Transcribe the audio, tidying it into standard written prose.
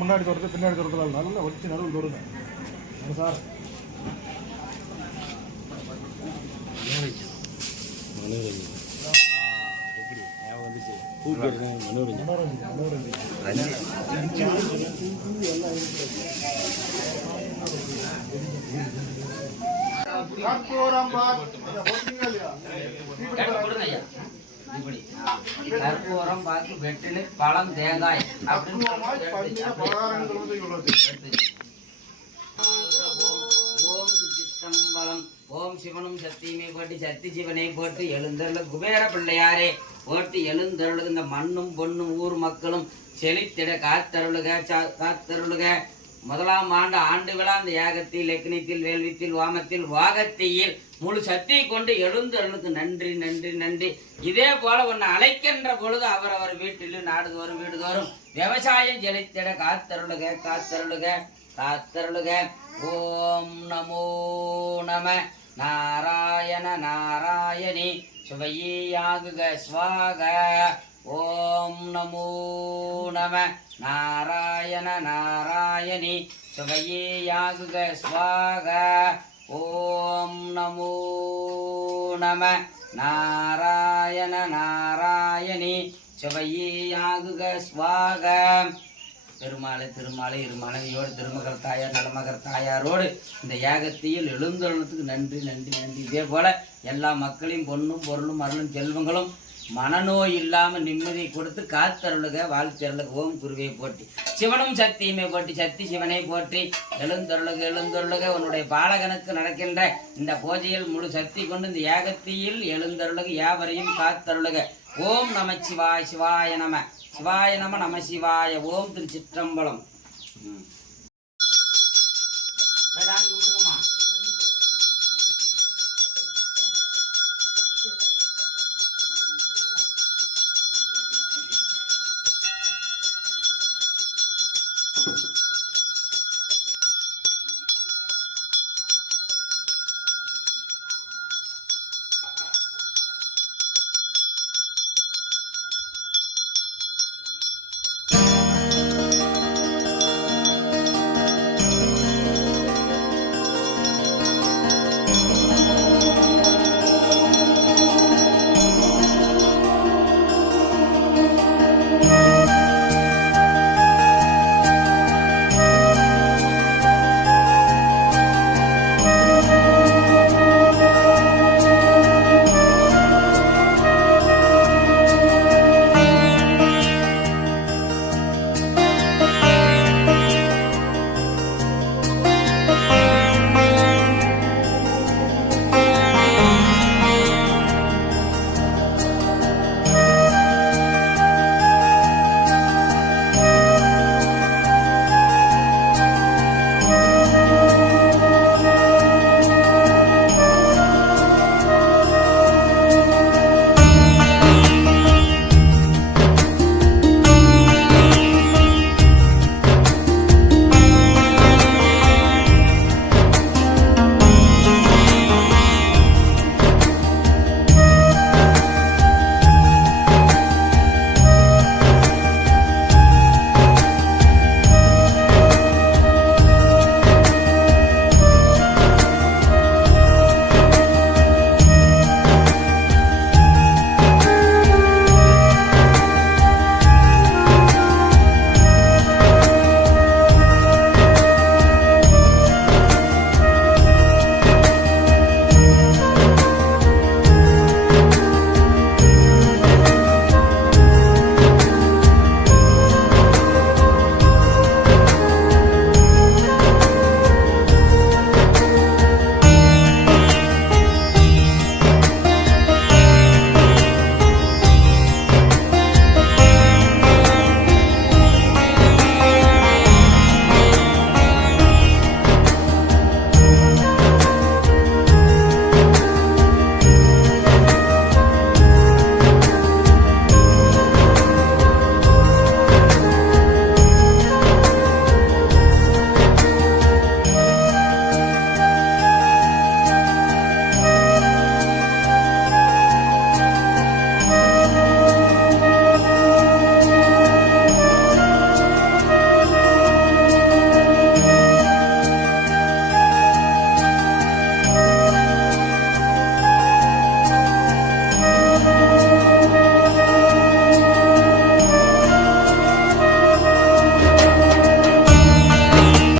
முன்னாடி தொடர்ந்து பின்னாடி தொடர்ந்து நல்லா வச்சு நடுவில் தொடுங்க சார். கற்பூரம் பாக்கு வெற்றிலை பழம் தேங்காய் ஓம் சிவனும் சத்தியுமே போட்டு சக்தி சிவனை போட்டு எழுந்தருள குபேர பிள்ளையாரே போட்டு எழுந்தருளுக. இந்த மண்ணும் பொண்ணும் ஊர் மக்களும் செழித்திட காத்தருளுக. முதலாம் ஆண்டு விழா அந்த யாகத்தில் லக்னத்தில் வேள்வித்தில் வாமத்தில் வாகத்தியில் முழு சக்தியை கொண்டு எழுந்தருளுக்கு நன்றி நன்றி நன்றி. இதே போல ஒன்னு அழைக்கின்ற பொழுது அவர் வீட்டிலும் நாடுதோறும் வீடுதோறும் விவசாயம் செழித்திட காத்தருளுக. ஓம் நமோ நம நாராயண நாராயணி சுவையாகுக ஸ்வாக. ஓம் நமோ நம நாராயண நாராயணி சுவையாகுக ஸ்வாக. ஓம் நமோ நம நாராயண நாராயணி சுவையாகுக ஸ்வாக. பெருமாளை இருமாலையோடு திருமகர் தாயார் நலமகர் தாயாரோடு இந்த யாகத்தில் எழுந்தருளத்துக்கு நன்றி நன்றி நன்றி. இதே போல எல்லா மக்களையும் பொண்ணும் பொருளும் அருளும் செல்வங்களும் மனநோய் இல்லாமல் நிம்மதியை கொடுத்து காத்தருளுக வாழ்த்தருளுக. ஓம் குருவை போற்றி சிவனும் சக்தியுமே போற்றி சக்தி சிவனை போற்றி எழுந்தருளுக. உன்னுடைய பாலகனுக்கு நடக்கின்ற இந்த பூஜையில் முழு சக்தி கொண்டு இந்த யாகத்தில் எழுந்தருளுக. யாவரையும் காத்தருளுக. ஓம் நம சிவாய நம நம சிவாய. ஓம் திருச்சிற்றம்பலம்.